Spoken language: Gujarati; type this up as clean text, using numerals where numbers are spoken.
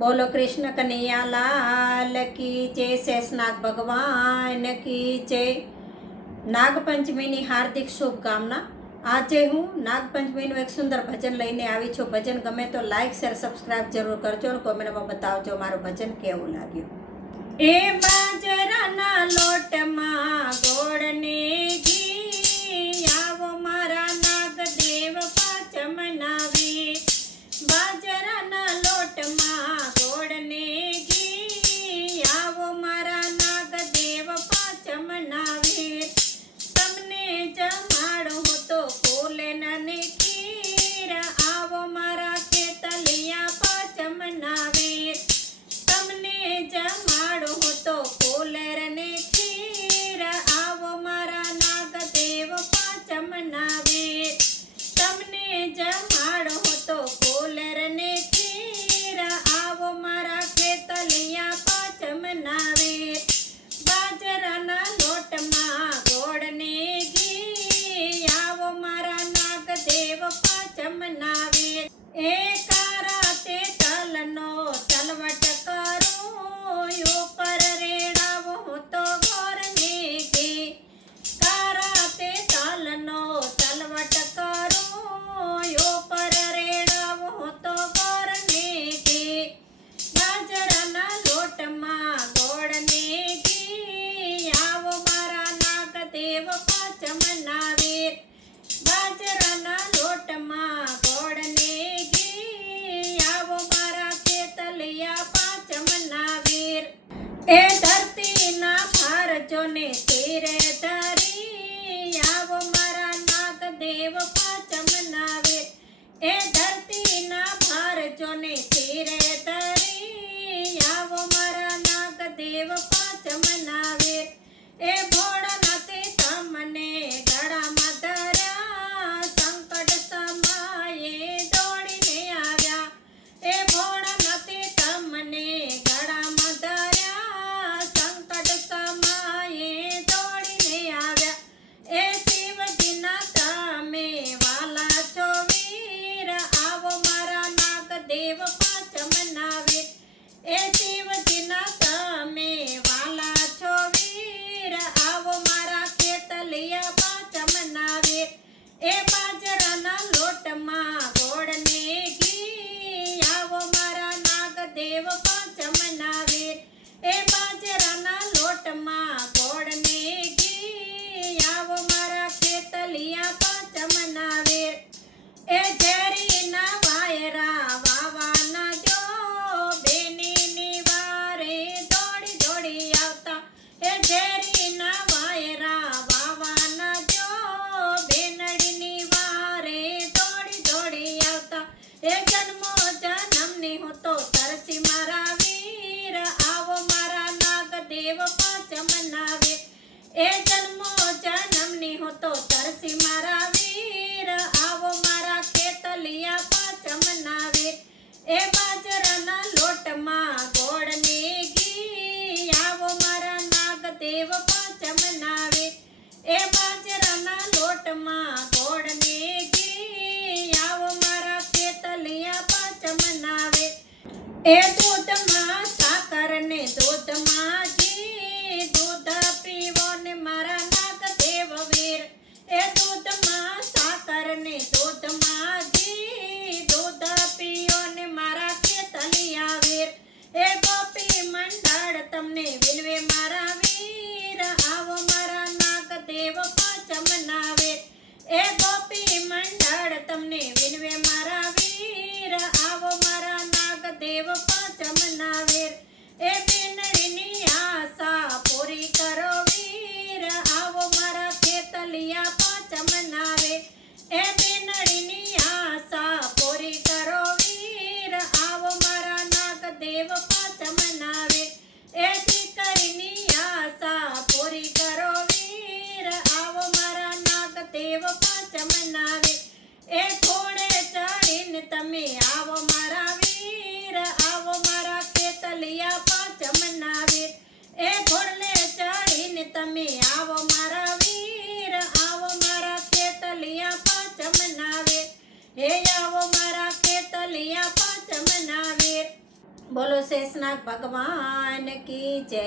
બોલો કૃષ્ણ કનૈયા લાલ કી જય, શેષનાગ ભગવાન કી જય। નાગપંચમીની હાર્દિક શુભકામના। આજે હું નાગપંચમીનું એક સુંદર ભજન લઈને આવી છું। ભજન ગમે તો લાઈક શેર સબસ્ક્રાઇબ જરૂર કરજો અને કોમેન્ટમાં બતાવજો મારું ભજન કેવું લાગ્યું। એ બાજરાના લોટમાં ગોળને ઘી, આવો મારા નાગદેવ પાંચમ નાવી। બાજરાના લોટમાં ગોળને ઘી, આવો મારા નાગદેવ પાંચમ નાવી। તમને જમાડો હું તો ફૂલને ખીર, આવો મારા ખેતલિયા પાંચમ નાવી। તમને જમાડો હું તો ફૂલને ખીર, આવો મારા નાગદેવ પાંચમ નાવી। તમને જમાડો હું તો ફૂલને ખીર, આવો મારા ખેતલિયા પાંચમ નાવી। બાજરાના લોટમાં ગોળને ઘી, આવો મારા નાગદેવ પાંચમ નાવી। એ કારા તે તલનો તલવટ કરું, ઉપર રેડાવો હું તો ગોળને ઘી। કારા તે તલનો તલવટ કરું, ઉપર રેડાવો હું તો ગોળને ઘી। બાજરાના લોટમાં ગોળને ઘી, આવો મારા નાગદેવ પાંચમ નાવી। બાજરાના લોટમાં ગોળને ઘી, આવો મારા ખેતલિયા પાંચમ નાવી। એ ધરતીના ભારજોને તીરે ધરી, આવો મારા નાગદેવ પાંચમ નાવી। એ ધરતીના ભારજોને તીરે ધરી, આવો મારા નાગદેવ પાંચમ નાવી। એ ભોળાનાથે તમને ગળામાં ધર્યા, સંકટ સમયે દોડીને આવ્યા। એ ભોળાનાથે તમને ગળામાં ધર્યા, સંકટ સમયે દોડીને આવ્યા। એ શિવજીના તમે વાલા છો વીર, આવો મારા નાગદેવ પાંચમ નાવી। એ શિવજીના તમે વાલા છો વીર, આવો મારા ખેતલિયા પાંચમ નાવી। એ બાજરાના લોટમાં ગોળને ઘી, આવો મારા નાગદેવ પાંચમ નાવી। એ બાજરાના લોટમાં ગોળને ઘી, આવો મારા ખેતલિયા પાંચમ નાવી। એ ઝેરીના વાયરા વાવાના જો, બેનીની વારે દોડી દોડી આવતા। એ ઝેરીના વાયરા વાવાના જો, બેનડીની વારે દોડી દોડી આવતા। એ જન્મો જન્મની હું તો તરસી મારા વીર, આવો મારા નાગદેવ પાંચમ નાવી। એ જન્મો જન્મની હું તો તરસી મારા વીર, આવો મારા ખેતલિયા પાંચમ નાવી। એ બાજરાના લોટમાં ગોળને ઘી, આવો મારા નાગદેવ પાંચમ નાવી। એ બાજરાના લોટમાં ગોળને ઘી, આવો મારા ખેતલિયા પાંચમ નાવી। એ દૂધમાં સાકર ને દૂધમાં ઘી, દૂધ પીવો ને મારા નાગદેવ વીર। એ દૂધમાં સાકર ને દૂધમાં ઘી, દૂધ પીવો ને મારા ખેતલિયા વીર। એ ગોપી મંડળ તમને વિનવે મારા વીર, આવો મારા નાગદેવ પાંચમ નાવી। એ ગોપી મંડળ તમને વિનવે મારા વીર, આવો મારા નાગદેવ પાંચમ નાવી। એ બેનડીની આશા પૂરી કરો વીર, આવો મારા ખેતલિયા પાંચમ નાવી। એ બેનડીની આશા પૂરી કરો વીર, આવો મારા નાગદેવ પાંચમ નાવી। એ દીકરીની આશા પૂરી કરો વીર, આવો મારા નાગદેવ પાંચમ નાવી। એ ઘોડે ચડીને તમે આવો મારા વીર, આવો મારા ખેતલિયા પાંચમ નાવી। એ ઘોડલે ચડીને તમે આવો મારા વીર, આવો મારા ખેતલિયા પાંચમ નાવી। હે આવો મારા ખેતલિયા પાંચમ નાવી। બોલો શેષનાગ ભગવાન કી જય.